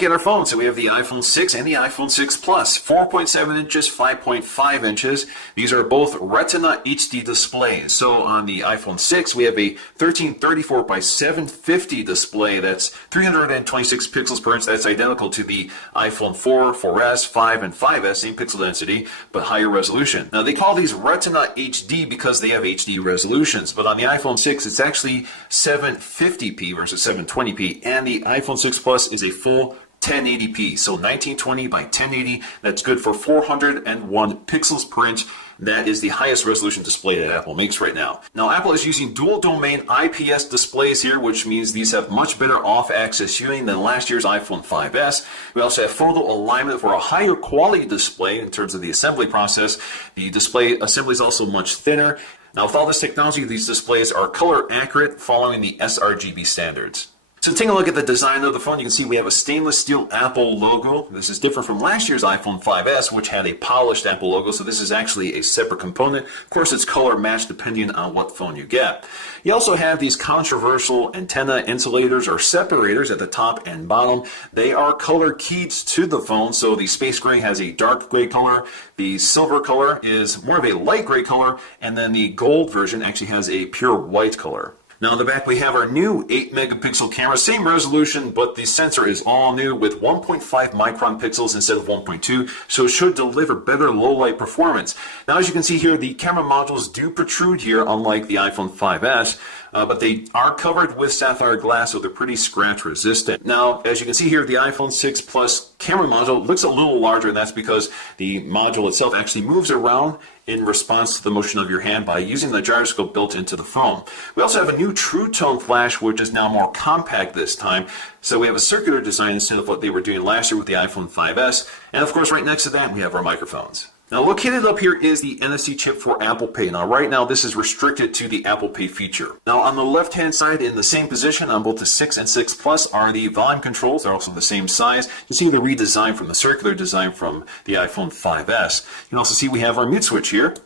Look at our phones. So we have the iPhone 6 and the iPhone 6 Plus, 4.7 inches, 5.5 inches. These are both Retina HD displays. So on the iPhone 6, we have a 1334 by 750 display that's 326 pixels per inch. That's identical to the iPhone 4, 4S, 5, and 5S, same pixel density, but higher resolution. Now they call these Retina HD because they have HD resolutions, but on the iPhone 6, it's actually 750p versus 720p, and the iPhone 6 Plus is a full 1080p, so 1920 by 1080. That's good for 401 pixels per inch. That is the highest resolution display that Apple makes right now. Now, Apple is using dual domain IPS displays here, which means these have much better off-axis viewing than last year's iPhone 5S. We also have photo alignment for a higher quality display in terms of the assembly process. The display assembly is also much thinner. Now, with all this technology, these displays are color accurate following the sRGB standards. So taking a look at the design of the phone, you can see we have a stainless steel Apple logo. This is different from last year's iPhone 5S, which had a polished Apple logo, so this is actually a separate component. Of course, it's color matched depending on what phone you get. You also have these controversial antenna insulators or separators at the top and bottom. They are color keyed to the phone, so the space gray has a dark gray color, the silver color is more of a light gray color, and then the gold version actually has a pure white color. Now in the back we have our new 8 megapixel camera, same resolution, but the sensor is all new with 1.5 micron pixels instead of 1.2, so it should deliver better low light performance. Now as you can see here, the camera modules do protrude here, unlike the iPhone 5S, but they are covered with sapphire glass, so they're pretty scratch resistant. Now as you can see here, the iPhone 6 Plus camera module looks a little larger, and that's because the module itself actually moves around in response to the motion of your hand by using the gyroscope built into the phone. We also have a new True Tone flash, which is now more compact this time. So we have a circular design instead of what they were doing last year with the iPhone 5S. And of course, right next to that, we have our microphones. Now located up here is the NFC chip for Apple Pay. Now right now this is restricted to the Apple Pay feature. Now on the left hand side in the same position on both the 6 and 6 Plus are the volume controls. They're also the same size. You see the redesign from the circular design from the iPhone 5S. You can also see we have our mute switch here,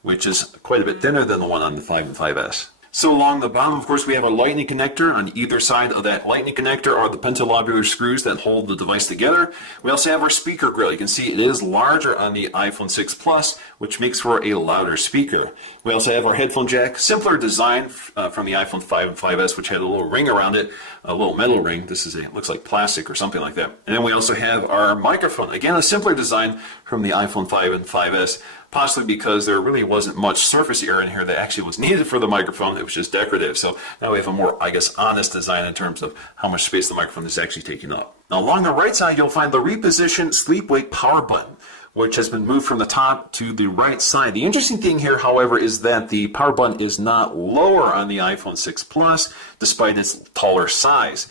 which is quite a bit thinner than the one on the 5 and 5S. So along the bottom, of course, we have a lightning connector. On either side of that lightning connector are the pentalobular screws that hold the device together. We also have our speaker grill. You can see it is larger on the iPhone 6 Plus, which makes for a louder speaker. We also have our headphone jack, simpler design from the iPhone 5 and 5S, which had a little ring around it, a little metal ring. This is looks like plastic or something like that. And then we also have our microphone. Again, a simpler design from the iPhone 5 and 5S. Possibly because there really wasn't much surface area in here that actually was needed for the microphone. It was just decorative. So now we have a more, I guess, honest design in terms of how much space the microphone is actually taking up. Now along the right side, you'll find the repositioned sleep-wake power button, which has been moved from the top to the right side. The interesting thing here, however, is that the power button is not lower on the iPhone 6 Plus, despite its taller size.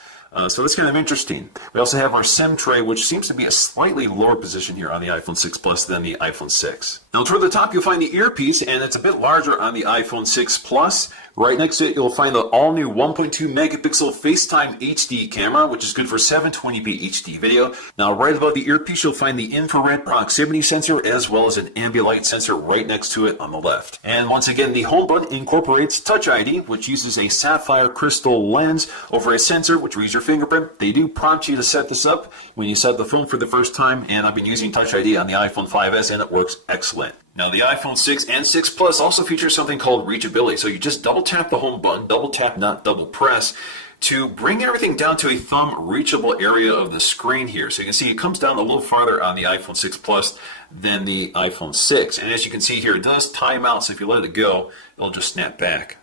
So that's kind of interesting. We also have our SIM tray, which seems to be a slightly lower position here on the iPhone 6 Plus than the iPhone 6. Now toward the top, you'll find the earpiece, and it's a bit larger on the iPhone 6 Plus. Right next to it, you'll find the all-new 1.2 megapixel FaceTime HD camera, which is good for 720p HD video. Now, right above the earpiece, you'll find the infrared proximity sensor, as well as an ambient light sensor right next to it on the left. And once again, the home button incorporates Touch ID, which uses a sapphire crystal lens over a sensor, which reads your fingerprint. They do prompt you to set this up when you set the phone for the first time, and I've been using Touch ID on the iPhone 5S, and it works excellent. Now the iPhone 6 and 6 Plus also features something called reachability. So you just double tap the home button, double tap, not double press, to bring everything down to a thumb reachable area of the screen here. So you can see it comes down a little farther on the iPhone 6 Plus than the iPhone 6. And as you can see here, it does time out, so if you let it go, it'll just snap back.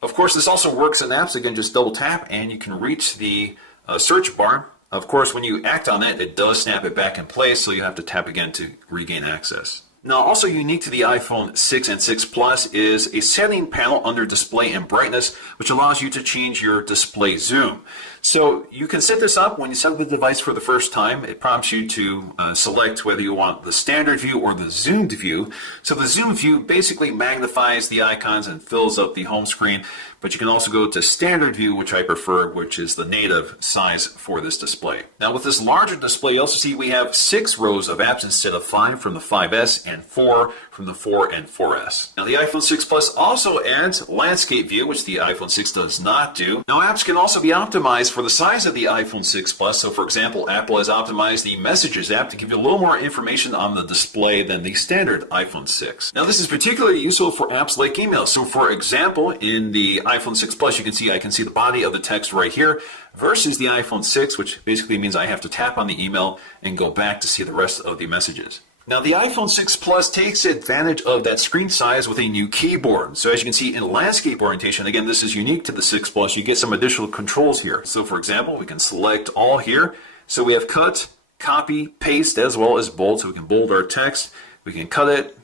Of course, this also works in apps. Again, just double tap and you can reach the search bar. Of course, when you act on it, it does snap it back in place, so you have to tap again to regain access. Now, also unique to the iPhone 6 and 6 Plus is a setting panel under display and brightness, which allows you to change your display zoom. So you can set this up when you set up the device for the first time. It prompts you to select whether you want the standard view or the zoomed view. So the zoom view basically magnifies the icons and fills up the home screen. but you can also go to standard view, which I prefer, which is the native size for this display. Now with this larger display, you also see we have 6 rows of apps instead of 5 from the 5S and 4 from the 4 and 4S. Now the iPhone 6 Plus also adds landscape view, which the iPhone 6 does not do. Now apps can also be optimized for the size of the iPhone 6 Plus. So for example, Apple has optimized the Messages app to give you a little more information on the display than the standard iPhone 6. Now this is particularly useful for apps like email. So for example, in the iPhone 6 Plus, I can see the body of the text right here versus the iPhone 6, which basically means I have to tap on the email and go back to see the rest of the messages. Now the iPhone 6 Plus takes advantage of that screen size with a new keyboard. So as you can see in landscape orientation, again, this is unique to the 6 Plus, you get some additional controls here. So for example, we can select all here. So we have cut, copy, paste, as well as bold. So we can bold our text, we can cut it,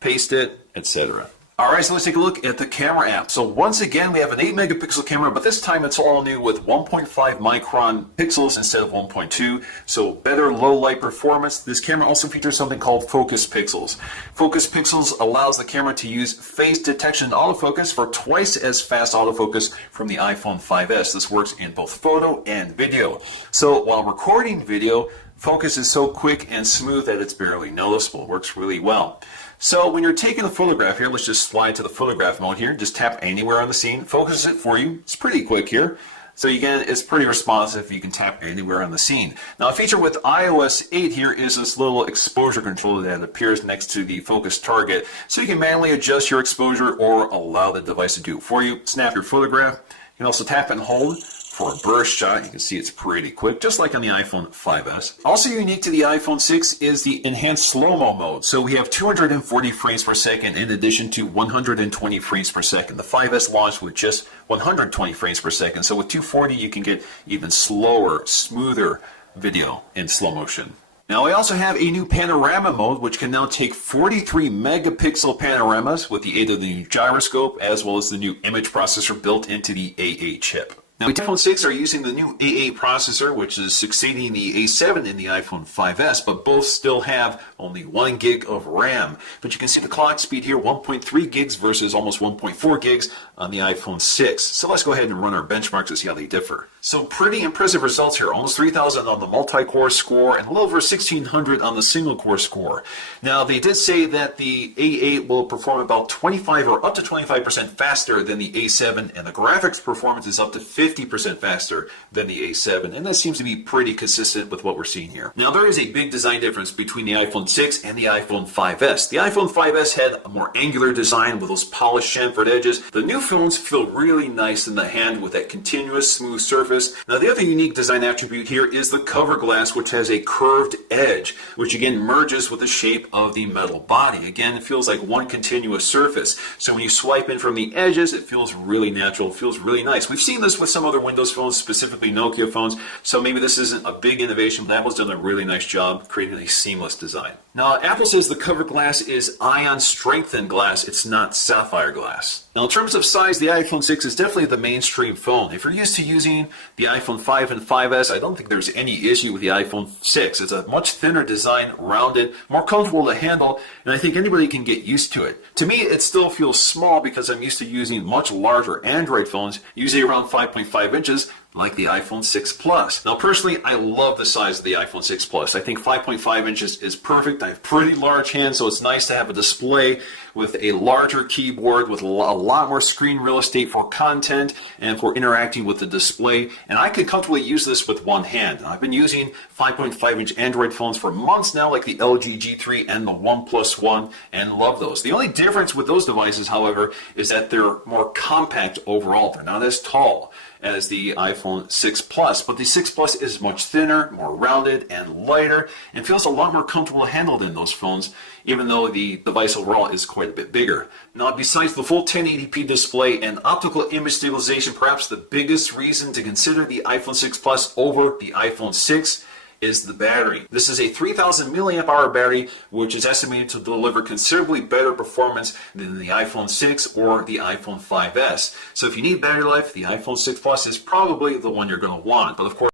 paste it, etc. Alright, so let's take a look at the camera app. So once again, we have an 8 megapixel camera, but this time it's all new with 1.5 micron pixels instead of 1.2. So better low light performance. This camera also features something called Focus Pixels. Focus Pixels allows the camera to use face detection and autofocus for twice as fast autofocus from the iPhone 5S. This works in both photo and video. So while recording video, focus is so quick and smooth that it's barely noticeable. It works really well. So when you're taking a photograph here, let's just slide to the photograph mode here. Just tap anywhere on the scene, focus it for you. It's pretty quick here. So again, it's pretty responsive. You can tap anywhere on the scene. Now a feature with iOS 8 here is this little exposure controller that appears next to the focus target. So you can manually adjust your exposure or allow the device to do it for you. Snap your photograph. You can also tap and hold for a burst shot. You can see it's pretty quick, just like on the iPhone 5S. Also unique to the iPhone 6 is the enhanced slow-mo mode. So we have 240 frames per second in addition to 120 frames per second. The 5S launched with just 120 frames per second. So with 240, you can get even slower, smoother video in slow motion. Now we also have a new panorama mode, which can now take 43 megapixel panoramas with the aid of the new gyroscope, as well as the new image processor built into the A8 chip. Now, the iPhone 6 are using the new A8 processor, which is succeeding the A7 in the iPhone 5S, but both still have only 1 gig of RAM. But you can see the clock speed here, 1.3 gigs versus almost 1.4 gigs on the iPhone 6. So let's go ahead and run our benchmarks to see how they differ. So pretty impressive results here, almost 3,000 on the multi-core score and a little over 1,600 on the single-core score. Now, they did say that the A8 will perform about 25 or up to 25% faster than the A7, and the graphics performance is up to 50% faster than the A7, and that seems to be pretty consistent with what we're seeing here. Now, there is a big design difference between the iPhone 6 and the iPhone 5S. The iPhone 5S had a more angular design with those polished chamfered edges. The new phones feel really nice in the hand with that continuous smooth surface. Now, the other unique design attribute here is the cover glass, which has a curved edge, which again merges with the shape of the metal body. Again, it feels like one continuous surface. So when you swipe in from the edges, it feels really natural, it feels really nice. We've seen this with some other Windows phones, specifically Nokia phones, so maybe this isn't a big innovation, but Apple's done a really nice job creating a seamless design. Now, Apple says the cover glass is ion strengthened glass, it's not sapphire glass. Now, in terms of size, the iPhone 6 is definitely the mainstream phone. If you're used to using the iPhone 5 and 5S, I don't think there's any issue with the iPhone 6. It's a much thinner design, rounded, more comfortable to handle, and I think anybody can get used to it. To me, it still feels small because I'm used to using much larger Android phones, usually around 5.5 inches, like the iPhone 6 Plus. Now, personally, I love the size of the iPhone 6 Plus. I think 5.5 inches is perfect. I have pretty large hands, so it's nice to have a display with a larger keyboard with a lot more screen real estate for content and for interacting with the display. And I could comfortably use this with one hand. I've been using 5.5-inch Android phones for months now, like the LG G3 and the OnePlus One, and love those. The only difference with those devices, however, is that they're more compact overall. They're not as tall as the iPhone 6 Plus, but the 6 Plus is much thinner, more rounded, and lighter, and feels a lot more comfortable to handle than those phones, even though the device overall is quite a bit bigger. Now, besides the full 1080p display and optical image stabilization, perhaps the biggest reason to consider the iPhone 6 Plus over the iPhone 6 is the battery. This is a 3,000 milliamp hour battery, which is estimated to deliver considerably better performance than the iPhone 6 or the iPhone 5S. So if you need battery life, the iPhone 6 Plus is probably the one you're going to want. But of course,